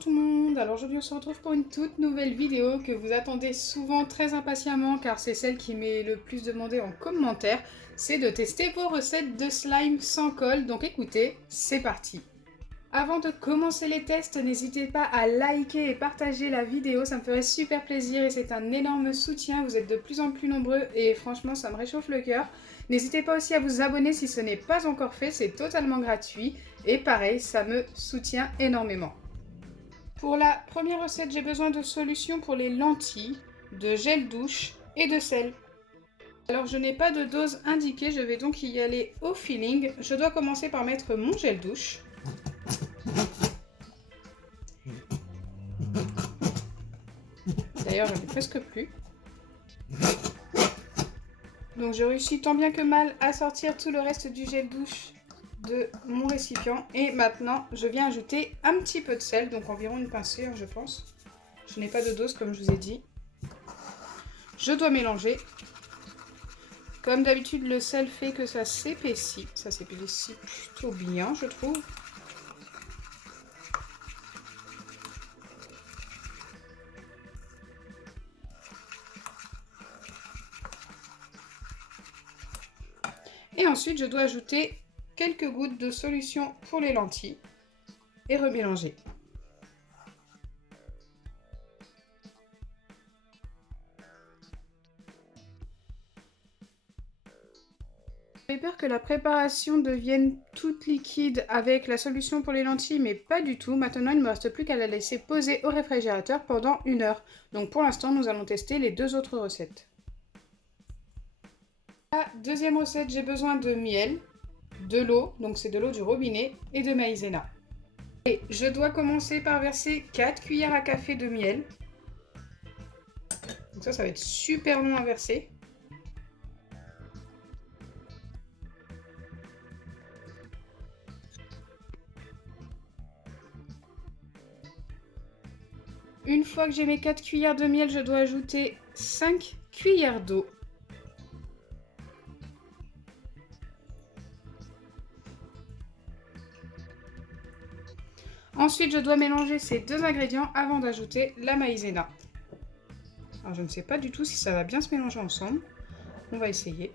tout le monde, alors aujourd'hui on se retrouve pour une toute nouvelle vidéo que vous attendez souvent très impatiemment car c'est celle qui m'est le plus demandée en commentaire, c'est de tester vos recettes de slime sans colle, donc écoutez, c'est parti. Avant de commencer les tests, n'hésitez pas à liker et partager la vidéo, ça me ferait super plaisir et c'est un énorme soutien, vous êtes de plus en plus nombreux et franchement ça me réchauffe le cœur. N'hésitez pas aussi à vous abonner si ce n'est pas encore fait, c'est totalement gratuit et pareil, ça me soutient énormément. Pour la première recette, j'ai besoin de solutions pour les lentilles, de gel douche et de sel. Alors je n'ai pas de dose indiquée, je vais donc y aller au feeling. Je dois commencer par mettre mon gel douche. D'ailleurs, j'en ai presque plus. Donc je réussis tant bien que mal à sortir tout le reste du gel douche de mon récipient. Et maintenant, je viens ajouter un petit peu de sel, donc environ une pincée, je pense. Je n'ai pas de dose, comme je vous ai dit. Je dois mélanger. Comme d'habitude, le sel fait que ça s'épaissit. Ça s'épaissit plutôt bien, je trouve. Et ensuite, je dois ajouter quelques gouttes de solution pour les lentilles et remélanger. J'ai peur que la préparation devienne toute liquide avec la solution pour les lentilles, mais pas du tout. Maintenant, il ne me reste plus qu'à la laisser poser au réfrigérateur pendant 1 heure. Donc pour l'instant, nous allons tester les deux autres recettes. La deuxième recette, j'ai besoin de miel, de l'eau, donc c'est de l'eau du robinet, et de maïzena. Et je dois commencer par verser 4 cuillères à café de miel. Donc ça va être super long à verser. Une fois que j'ai mes 4 cuillères de miel, je dois ajouter 5 cuillères d'eau. Ensuite, je dois mélanger ces deux ingrédients avant d'ajouter la maïzena. Alors, je ne sais pas du tout si ça va bien se mélanger ensemble. On va essayer.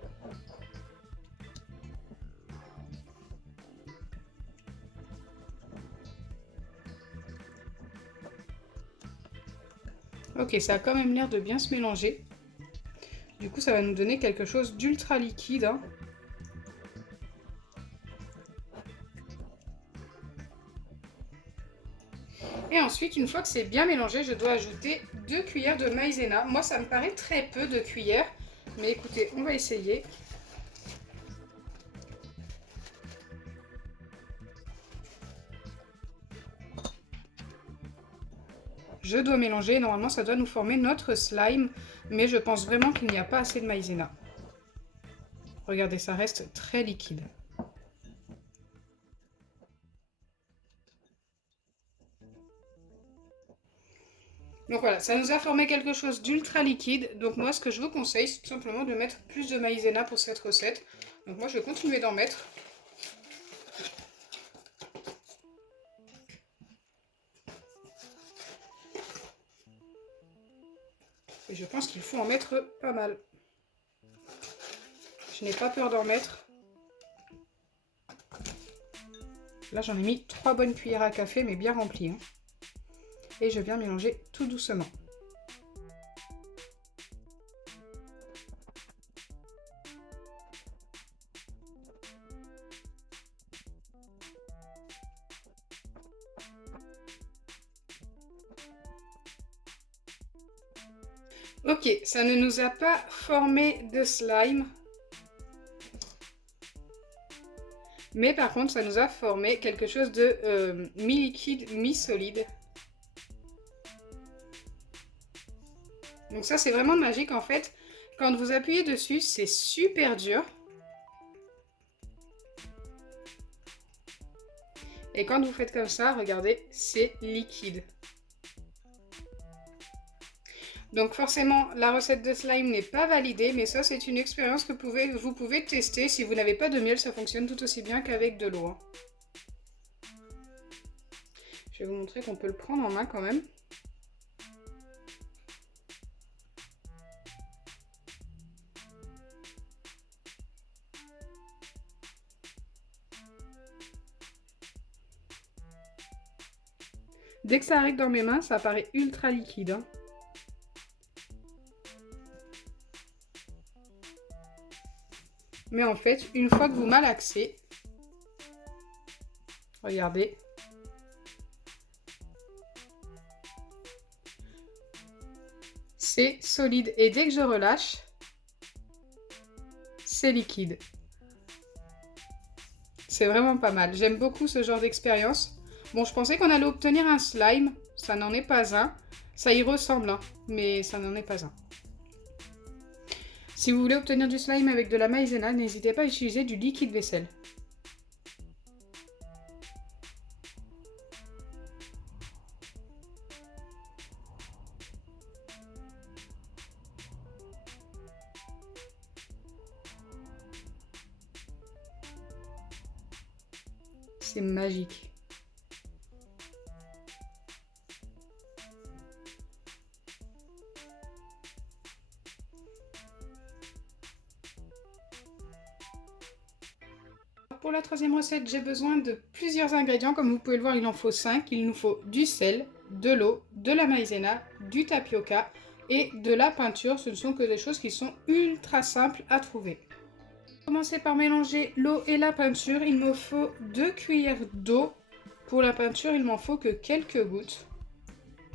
Ok, ça a quand même l'air de bien se mélanger. Du coup, ça va nous donner quelque chose d'ultra liquide, hein. Et ensuite, une fois que c'est bien mélangé, je dois ajouter 2 cuillères de maïzena. Moi, ça me paraît très peu de cuillères. Mais écoutez, on va essayer. Je dois mélanger. Normalement, ça doit nous former notre slime. Mais je pense vraiment qu'il n'y a pas assez de maïzena. Regardez, ça reste très liquide. Donc voilà, ça nous a formé quelque chose d'ultra liquide. Donc moi, ce que je vous conseille, c'est tout simplement de mettre plus de maïzena pour cette recette. Donc moi, je vais continuer d'en mettre. Et je pense qu'il faut en mettre pas mal. Je n'ai pas peur d'en mettre. Là, j'en ai mis 3 bonnes cuillères à café, mais bien remplies, hein. Et je viens mélanger tout doucement. Ok, ça ne nous a pas formé de slime. Mais par contre, ça nous a formé quelque chose de mi-liquide, mi-solide. Donc ça, c'est vraiment magique en fait. Quand vous appuyez dessus, c'est super dur. Et quand vous faites comme ça, regardez, c'est liquide. Donc forcément, la recette de slime n'est pas validée, mais ça c'est une expérience que vous pouvez tester. Si vous n'avez pas de miel, ça fonctionne tout aussi bien qu'avec de l'eau, hein. Je vais vous montrer qu'on peut le prendre en main quand même. Dès que ça arrive dans mes mains, ça paraît ultra liquide, hein. Mais en fait, une fois que vous malaxez, regardez, c'est solide. Et dès que je relâche, c'est liquide. C'est vraiment pas mal. J'aime beaucoup ce genre d'expérience. Bon, je pensais qu'on allait obtenir un slime. Ça n'en est pas un. Ça y ressemble, hein, mais ça n'en est pas un. Si vous voulez obtenir du slime avec de la maïzena, n'hésitez pas à utiliser du liquide vaisselle. C'est magique. Pour la troisième recette, j'ai besoin de plusieurs ingrédients. Comme vous pouvez le voir, il en faut 5. Il nous faut du sel, de l'eau, de la maïzena, du tapioca et de la peinture. Ce ne sont que des choses qui sont ultra simples à trouver. Commencer par mélanger l'eau et la peinture. Il me faut 2 cuillères d'eau. Pour la peinture, il m'en faut que quelques gouttes.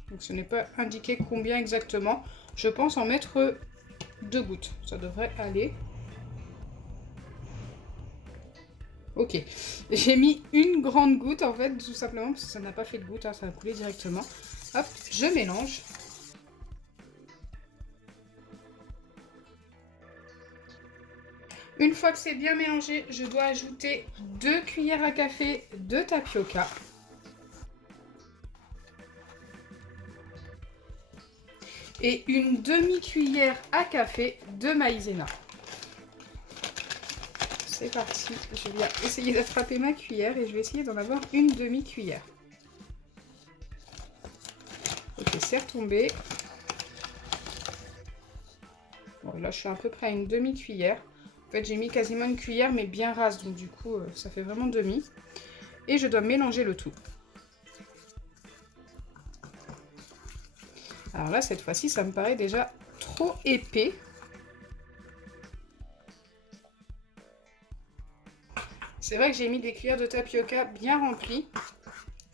Donc ce n'est pas indiqué combien exactement. Je pense en mettre 2 gouttes. Ça devrait aller. Ok, j'ai mis une grande goutte en fait, tout simplement parce que ça n'a pas fait de goutte, hein, ça a coulé directement. Hop, je mélange. Une fois que c'est bien mélangé, je dois ajouter 2 cuillères à café de tapioca. Et une demi-cuillère à café de maïzena. C'est parti, je vais essayer d'attraper ma cuillère et je vais essayer d'en avoir une demi-cuillère. Ok, c'est retombé. Bon, là, je suis à peu près à une demi-cuillère. En fait, j'ai mis quasiment une cuillère, mais bien rase, donc du coup, ça fait vraiment demi. Et je dois mélanger le tout. Alors là, cette fois-ci, ça me paraît déjà trop épais. C'est vrai que j'ai mis des cuillères de tapioca bien remplies.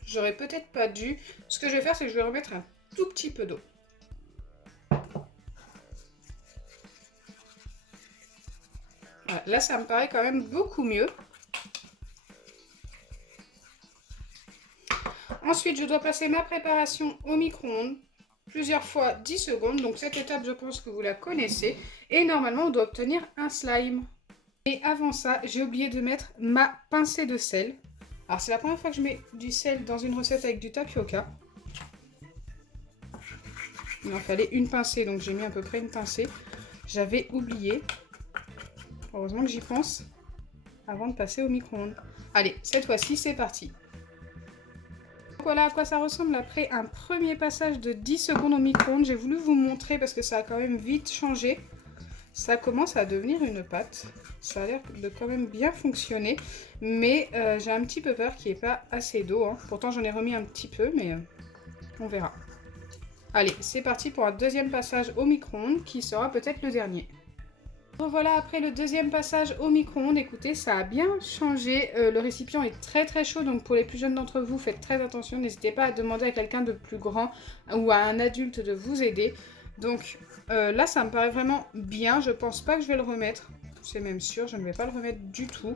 J'aurais peut-être pas dû. Ce que je vais faire, c'est que je vais remettre un tout petit peu d'eau. Voilà, là, ça me paraît quand même beaucoup mieux. Ensuite, je dois passer ma préparation au micro-ondes. Plusieurs fois 10 secondes. Donc cette étape, je pense que vous la connaissez. Et normalement, on doit obtenir un slime. Et avant ça, j'ai oublié de mettre ma pincée de sel. Alors c'est la première fois que je mets du sel dans une recette avec du tapioca. Il en fallait une pincée, donc j'ai mis à peu près une pincée. J'avais oublié. Heureusement que j'y pense avant de passer au micro-ondes. Allez, cette fois-ci, c'est parti. Voilà à quoi ça ressemble après un premier passage de 10 secondes au micro-ondes. J'ai voulu vous montrer parce que ça a quand même vite changé. Ça commence à devenir une pâte. Ça a l'air de quand même bien fonctionner. Mais j'ai un petit peu peur qu'il n'y ait pas assez d'eau, hein. Pourtant j'en ai remis un petit peu, mais on verra. Allez, c'est parti pour un deuxième passage au micro-ondes qui sera peut-être le dernier. Voilà, après le deuxième passage au micro-ondes, écoutez, ça a bien changé. Le récipient est très très chaud, donc pour les plus jeunes d'entre vous, faites très attention. N'hésitez pas à demander à quelqu'un de plus grand ou à un adulte de vous aider. Donc là, ça me paraît vraiment bien. Je pense pas que je vais le remettre. C'est même sûr, je ne vais pas le remettre du tout.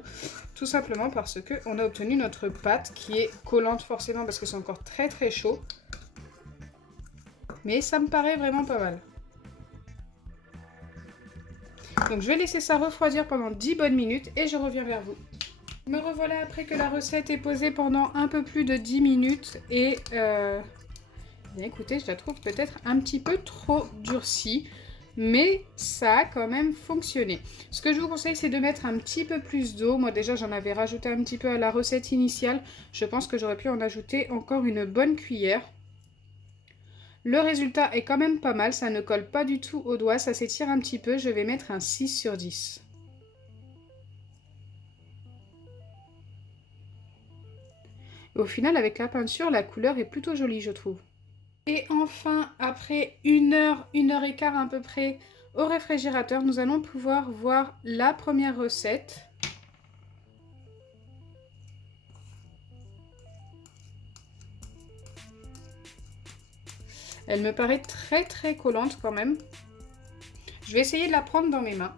Tout simplement parce qu'on a obtenu notre pâte qui est collante forcément parce que c'est encore très très chaud. Mais ça me paraît vraiment pas mal. Donc je vais laisser ça refroidir pendant 10 bonnes minutes et je reviens vers vous. Me revoilà après que la recette est posée pendant un peu plus de 10 minutes et bien écoutez, je la trouve peut-être un petit peu trop durcie. mais ça a quand même fonctionné. Ce que je vous conseille, c'est de mettre un petit peu plus d'eau. Moi déjà, j'en avais rajouté un petit peu à la recette initiale. Je pense que j'aurais pu en ajouter encore une bonne cuillère. Le résultat est quand même pas mal, ça ne colle pas du tout au doigt, ça s'étire un petit peu, je vais mettre un 6 sur 10. Au final, avec la peinture, la couleur est plutôt jolie, je trouve. Et enfin, après 1 heure et quart à peu près au réfrigérateur, nous allons pouvoir voir la première recette. Elle me paraît très collante quand même. Je vais essayer de la prendre dans mes mains.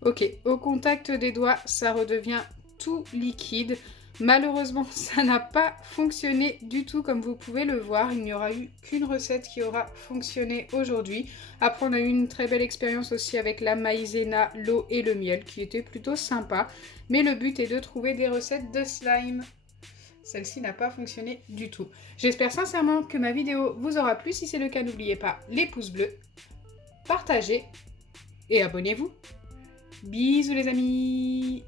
Ok, au contact des doigts, ça redevient tout liquide. Malheureusement, ça n'a pas fonctionné du tout comme vous pouvez le voir. Il n'y aura eu qu'une recette qui aura fonctionné aujourd'hui. Après, on a eu une très belle expérience aussi avec la maïzena, l'eau et le miel qui était plutôt sympa. Mais le but est de trouver des recettes de slime. Celle-ci n'a pas fonctionné du tout. J'espère sincèrement que ma vidéo vous aura plu. Si c'est le cas, n'oubliez pas les pouces bleus, partagez et abonnez-vous. Bisous les amis!